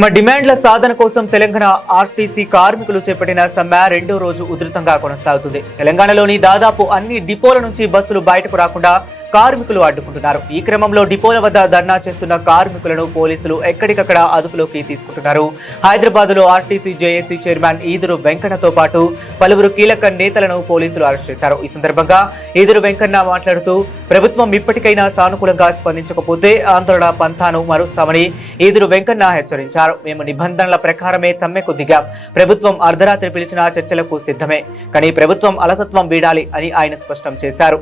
తమ డిమాండ్ల సాధన కోసం తెలంగాణ ఆర్టీసీ కార్మికులు చేపట్టిన సమ్మె రెండో రోజు ఉధృతంగా కొనసాగుతుంది. తెలంగాణలోని దాదాపు అన్ని డిపోల నుంచి బస్సులు బయటకు రాకుండా కార్మికులు అడ్డుకుంటున్నారు. ఈ క్రమంలో డిపోల వద్ద ధర్నా చేస్తున్న కార్మికులను పోలీసులు ఎక్కడికక్కడ అదుపులోకి తీసుకుంటున్నారు. హైదరాబాద్ లో ఆర్టీసీ జేఏసీ చైర్మన్ ఈదురు వెంకన్నతో పాటు పలువురు కీలక నేతలను పోలీసులు అరెస్ట్ చేశారు. ఈ సందర్భంగా ఈదురు వెంకన్న మాట్లాడుతూ ప్రభుత్వం ఇప్పటికైనా సానుకూలంగా స్పందించకపోతే ఆందోళన పంథాను మారుస్తామని ఈదురు వెంకన్న హెచ్చరించారు. మేము నిబంధనల ప్రకారమే సమ్మెకు దిగాం. ప్రభుత్వం అర్ధరాత్రి పిలిచిన చర్చలకు సిద్ధమే, కానీ ప్రభుత్వం అలసత్వం వీడాలి అని ఆయన స్పష్టం చేశారు.